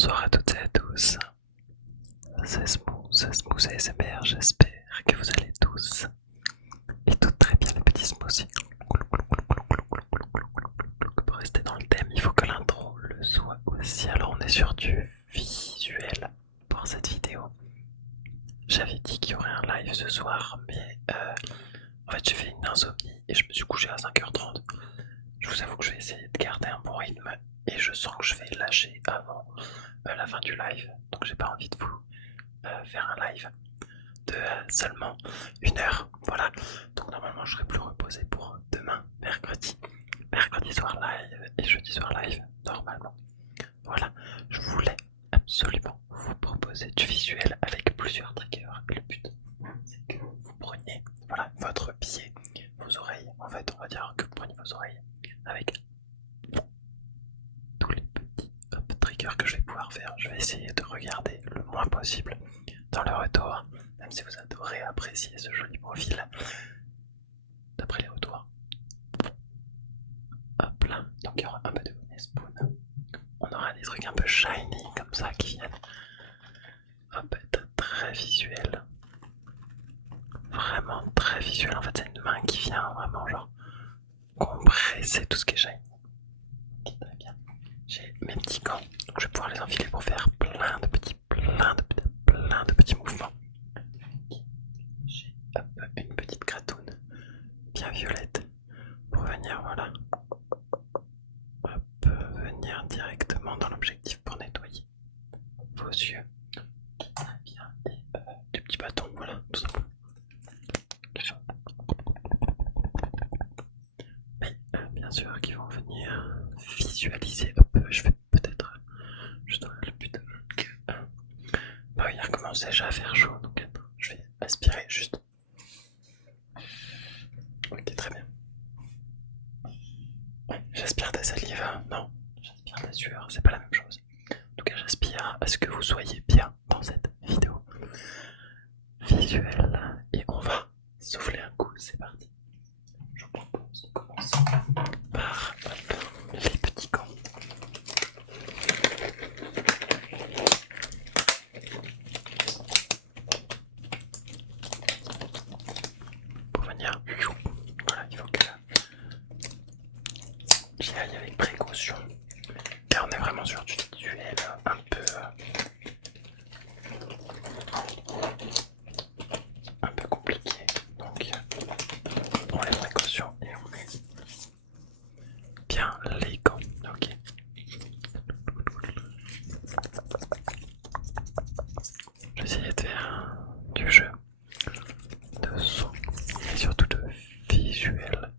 Bonsoir à toutes et à tous, c'est Smooth ASMR, j'espère que vous allez tous et toutes très bien les petits smoothies. Pour rester dans le thème, il faut que l'intro le soit aussi, alors on est sur du visuel pour cette vidéo. J'avais dit qu'il y aurait un live ce soir, mais en fait j'ai fait une insomnie et je me suis couché à 5h30. Je vous avoue que je vais essayer de garder un bon rythme et je sens que je vais lâcher avant la fin du live, donc j'ai pas envie de vous faire un live de seulement 1 heure, voilà. Donc normalement je serai plus reposé pour demain, mercredi soir live et jeudi soir live, normalement. Voilà, je voulais absolument vous proposer du visuel avec plusieurs triggers et le but c'est que vous preniez, voilà, votre pied, vos oreilles, en fait on va dire que vous preniez vos oreilles avec tous les petits triggers que je vais pouvoir faire. Je vais essayer de regarder le moins possible dans le retour, même si vous adorez apprécier ce joli profil. D'après les retours. Hop là, donc il y aura un peu de spoon. On aura des trucs un peu shiny comme ça qui viennent être très visuel. Vraiment très visuel. En fait, c'est une main qui vient vraiment genre compresser tout ce qui est shiny. Ok, très bien. J'ai mes petits gants, donc je vais pouvoir les enfiler pour faire plein de petits mouvements. J'ai une petite gratoune bien violette pour venir, voilà, venir directement dans l'objectif pour nettoyer vos yeux. Très bien. Et des petits bâtons, voilà, tout simplement. Mais bien sûr qu'ils vont venir visualiser. Je vais peut-être juste le but que il commence déjà à faire chaud, donc attends, je vais aspirer juste. Ok, très bien. Ouais, j'aspire ta salive, non, j'aspire ta sueur, c'est pas la même chose. En tout cas, j'aspire à ce que vous soyez bien dans cette vidéo visuelle. Et on va souffler un coup, c'est parti. Je vous propose de commencer par les petits gants. Pour venir, voilà, il faut que j'y aille avec précaution, car on est vraiment sur du visuel un peu compliqué, donc on prend les précautions et on met bien les gants, ok. J'essayais de faire du jeu de son et surtout de visuel.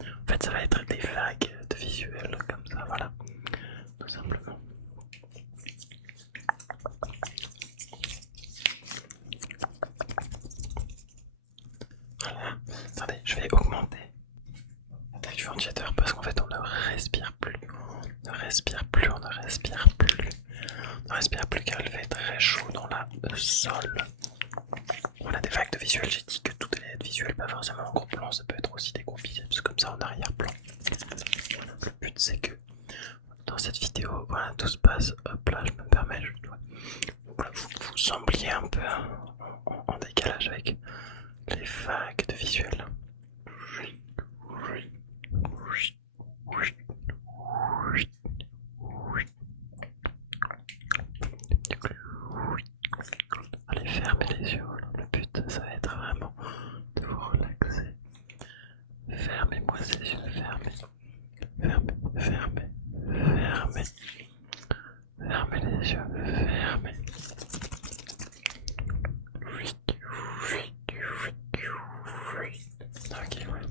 En fait, ça va être des vagues de visuel comme ça, voilà, tout simplement. Voilà. Attendez, je vais augmenter la taille du ventilateur parce qu'en fait on ne respire plus. On ne respire plus, on ne respire plus. On ne respire plus car il fait très chaud dans la sol. On a des vagues de visuel, j'ai dit que tout allait être visuel, pas forcément en gros plan, ça peut être aussi des gros biceps comme ça en arrière-plan. Le but c'est que dans cette vidéo, voilà, tout se passe, hop là, je me permets, vous sembliez un peu en décalage avec les vagues de visuel. Allez, fermez les yeux, voilà. Le but ça va être vraiment de vous relaxer. Fermez-moi ces yeux, fermez. Fermez les yeux, fermez. Ok, ouais.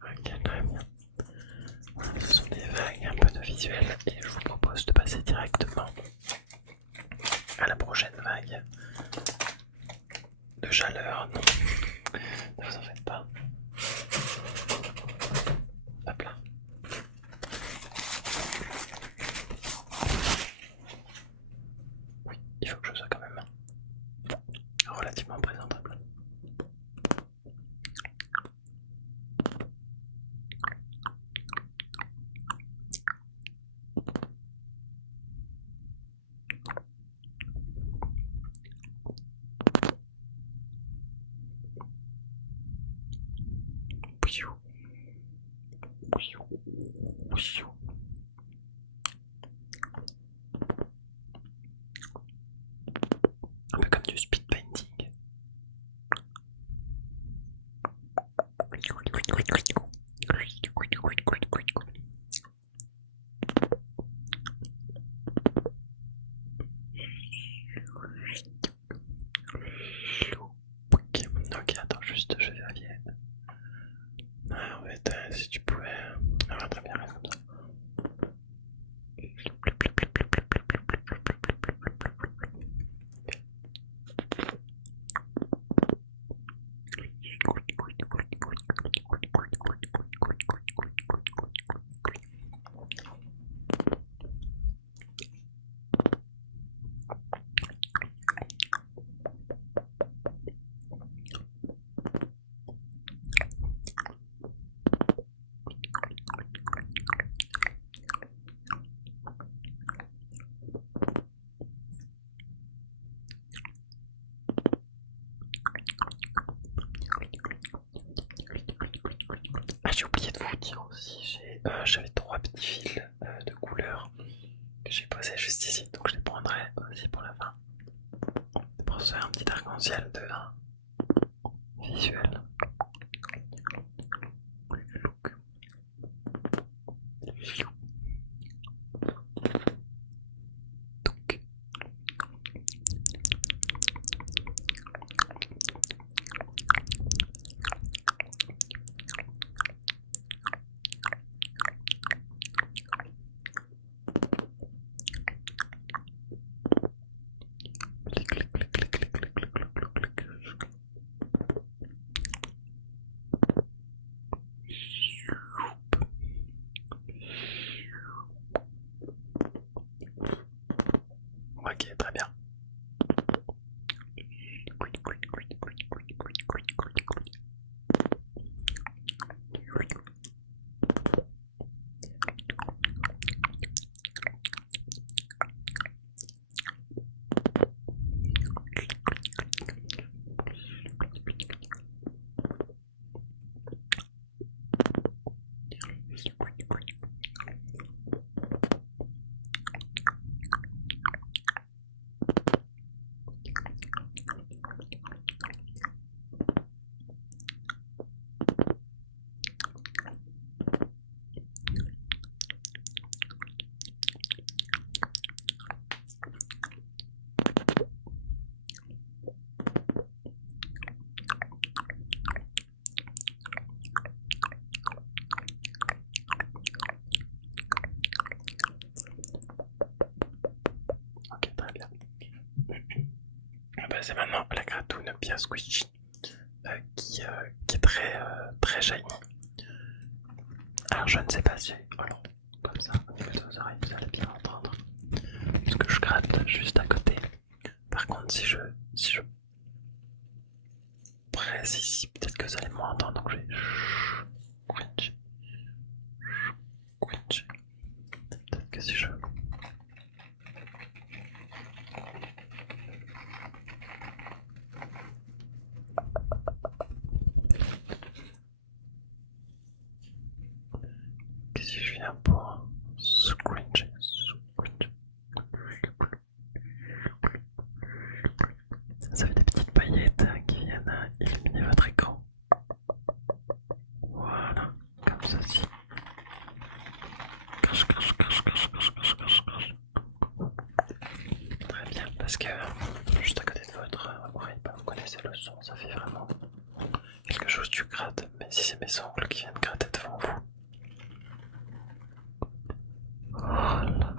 Ok, très bien. Voilà, ce sont des vagues un peu de visuel et je vous propose de passer directement à la prochaine vague de chaleur. Non, ne vous en faites pas. Hop là. Un peu comme du speed painting. Ok, attends, juste, je vais vérifier. Ah, en fait, si tu pouvais. Ah, très bien, reste comme ça. Ah, j'ai oublié de vous dire aussi, j'avais 3 petits fils de couleur que j'ai posés juste ici, donc je les prendrai aussi pour la fin. Pour se faire un petit arc-en-ciel de visuel. Donc, ok, très bien. Ok, très bien. C'est maintenant la gratoune bien squishy qui est très shiny. Alors je ne sais pas si... Alors, comme ça, avec vos oreilles, vous allez bien entendre ce que je gratte juste à côté. Par contre, si je presse ici, peut-être que vous allez moins entendre, donc je vais... Peut-être que si je... Que si je viens pour scrunch. Ça fait des petites paillettes qui viennent illuminer votre écran. Voilà, comme ceci. Très bien, parce que juste à côté de votre oreille, vous connaissez le son, ça fait vraiment quelque chose du gratte. Mais si c'est mes ongles qui viennent gratter devant vous. Voilà.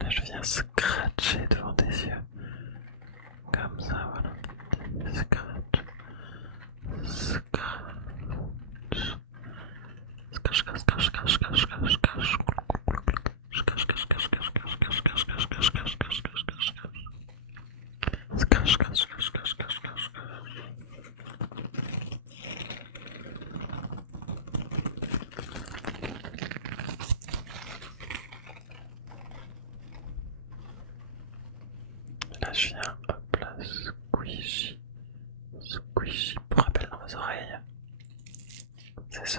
Là, je viens scratcher devant tes yeux.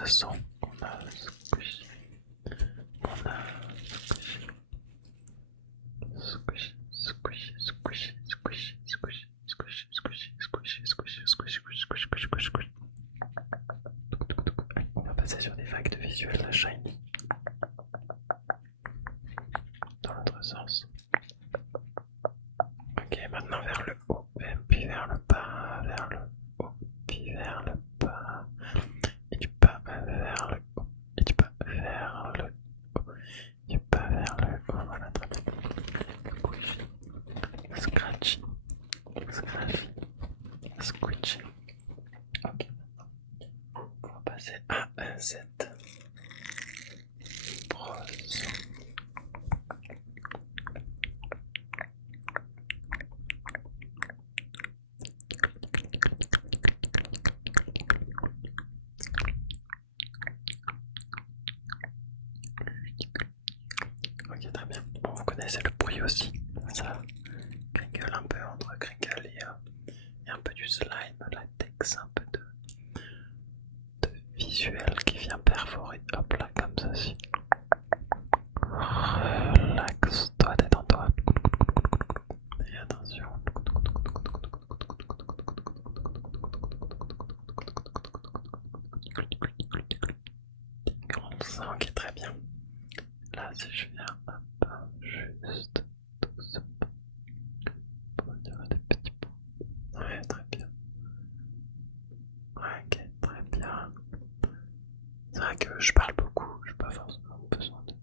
son qu'on a squishy, qu'on a squishy, squishy, squishy, squishy, squishy, squishy, squishy, squishy, squishy, squishy, squishy, squishy, squishy. On va passer sur des vagues de visuels shiny dans l'autre sens. Ok, maintenant vers le haut, et puis vers le bas, vers le haut, puis vers le bas, et du bas vers le haut, et du bas vers le haut, et du bas vers le haut, voilà, très bien. Scratchy, scratchy, squishy. Ok, on va passer à cette brosse. Ok, très bien. Bon, vous connaissez le bruit aussi. Ça crinkle un peu entre crinkle et un peu du slime, latex, un peu de visuel qui vient perforer. Hop là, comme ceci. Relax-toi, détends-toi. Et attention. Comme ça, ok, très bien. Là, si je viens, hop, juste doucement. Pour dire des petits points. Ouais, très bien. Ouais, ok, très bien. C'est vrai que je parle beaucoup, je n'ai pas forcément besoin de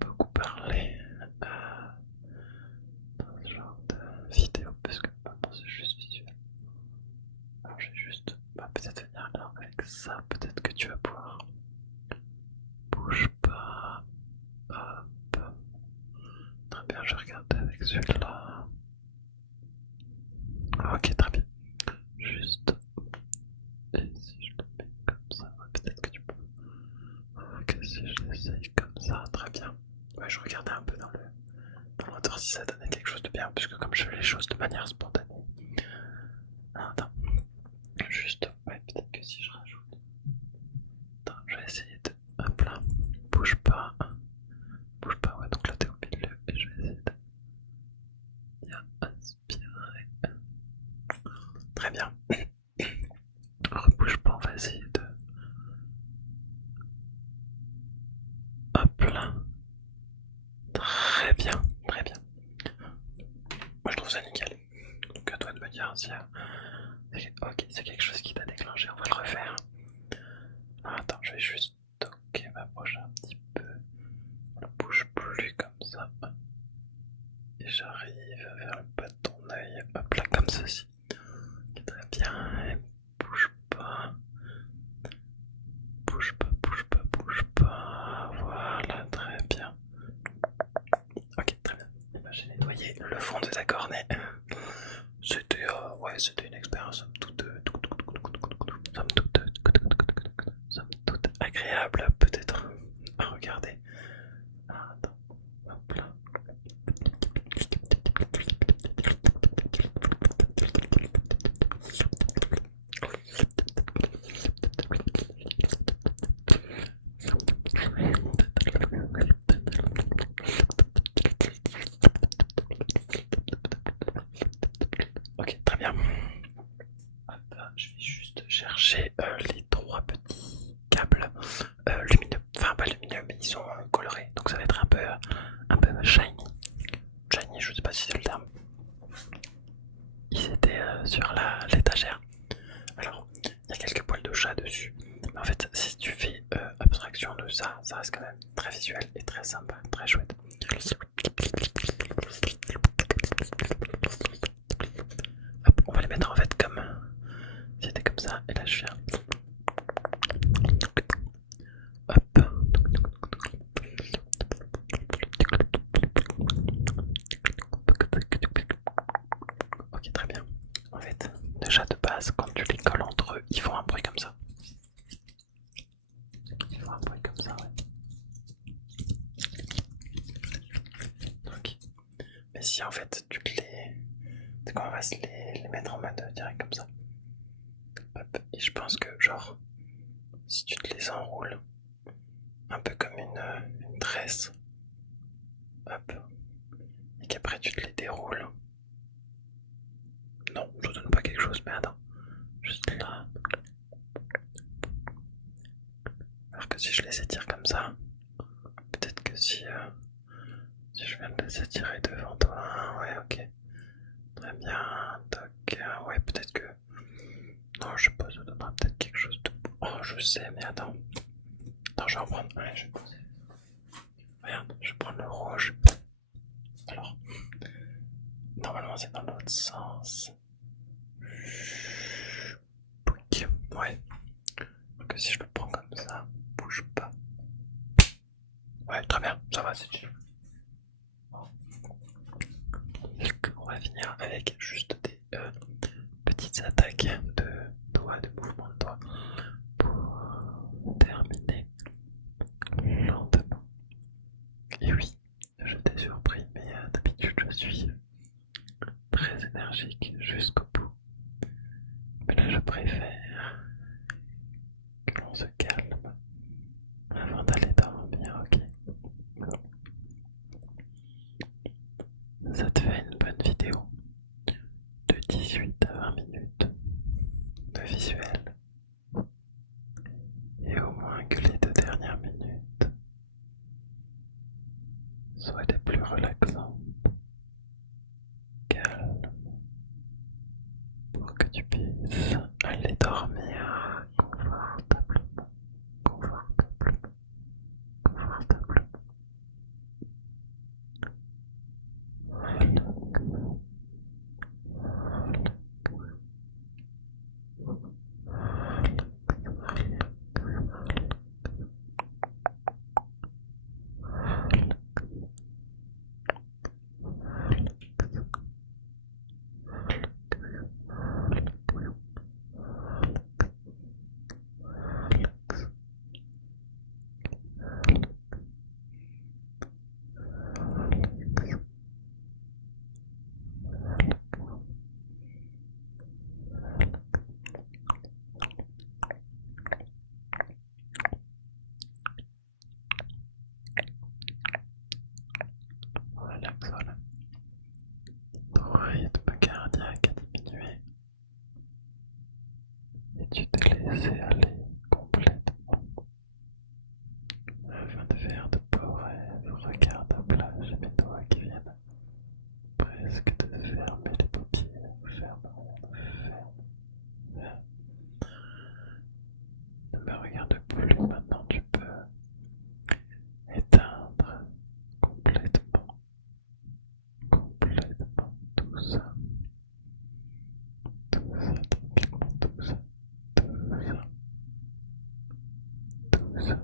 beaucoup parler dans ce genre de vidéo parce que maintenant c'est juste visuel. Alors je vais juste peut-être venir là avec ça, peut-être que tu vas pouvoir. Bouge pas. Hop. Très bien, je regarde avec celui-là. Ok, très bien. Juste. Et si je le mets comme ça, peut-être que tu peux. Ok, si je l'essaye comme ça, très bien. Ouais, je regardais un peu dans le moteur si ça donnait quelque chose de bien, puisque comme je fais les choses de manière spontanée. Attends, juste, ouais, peut-être que si je rajoute. Attends, je vais essayer de. Hop là, bouge pas. Bouge pas, ouais, donc là t'es au milieu, et je vais essayer de bien aspirer. Très bien. Rebouge pas, on va essayer de. Hop là. Très bien, très bien. Moi je trouve ça nickel. Donc à toi de me dire si. Ok, c'est quelque chose qui t'a déclenché, on va le refaire. Attends, je vais juste m'approcher un petit peu. On ne bouge plus comme ça. Et j'arrive vers le bas de ton œil. Hop là, comme ceci. Okay, très bien. Et bouge pas. Bouge pas, bouge pas, bouge pas. Voilà, très bien. Ok, très bien. J'ai nettoyé le fond de ta cornée. C'était une expérience somme toute agréable, peut-être à regarder. Ah, attends, hop là. Ok, très bien. Hop, je vais juste chercher les trois petits câbles lumineux. Enfin, pas lumineux, mais ils sont colorés. Donc ça va être un peu shiny. Shiny, je sais pas si c'est le terme. Ils étaient sur l'étagère. Alors, il y a quelques poils de chat dessus. Mais en fait, si tu fais abstraction de ça, ça reste quand même très visuel et très sympa, très chouette. Hop, on va les mettre en fait comme c'était comme ça. Et là, je viens. Hop. Ok, très bien. En fait, déjà de base, quand tu les colles entre eux, ils font un bruit comme ça. Ils font un bruit comme ça, ouais. Donc, mais si en fait tu les. C'est qu'on va se les mettre en mode direct comme ça. Hop. Et je pense que genre si tu te les enroules, un peu comme une tresse, hop, et qu'après tu te les déroules. Non, je donne pas quelque chose, mais attends, juste là. Alors que si je les étire comme ça, peut-être que si je viens de les étirer devant toi, ouais, ok, très bien, toc, ouais, peut-être que. Non, je sais pas, ça donnera peut-être quelque chose de. Oh, je sais, mais attends. Attends, je vais en prendre un, je vais poser. Regarde, je vais prendre le rouge. Alors, normalement c'est dans l'autre sens. Pouic, ouais. Donc si je le prends comme ça, bouge pas. Ouais, très bien, ça va, c'est chill. On va finir avec juste des petites attaques de doigts, de mouvements de doigts pour terminer lentement. Et oui, je t'ai surpris, mais d'habitude je suis très énergique jusqu'au bout. Mais là je préfère que l'on se calme avant d'aller dormir, ok? Ça te fait une bonne vidéo de 18 à 20 minutes de visuel. Et au moins que les 2 dernières minutes soient les plus relaxantes, calmes, pour que tu puisses aller dormir confortablement, confortablement, confortablement. Relax, relax, voilà. Ton rythme cardiaque a diminué et tu t'es laissé aller complètement afin de faire de beaux rêves. Regarde à plat, j'ai mes doigts qui viennent presque de fermer les paupières. Ferme, ferme, ferme. Ne me regarde plus, maintenant tu peux éteindre complètement, complètement tout ça, tranquillement, tout ça, tout ça, tout ça.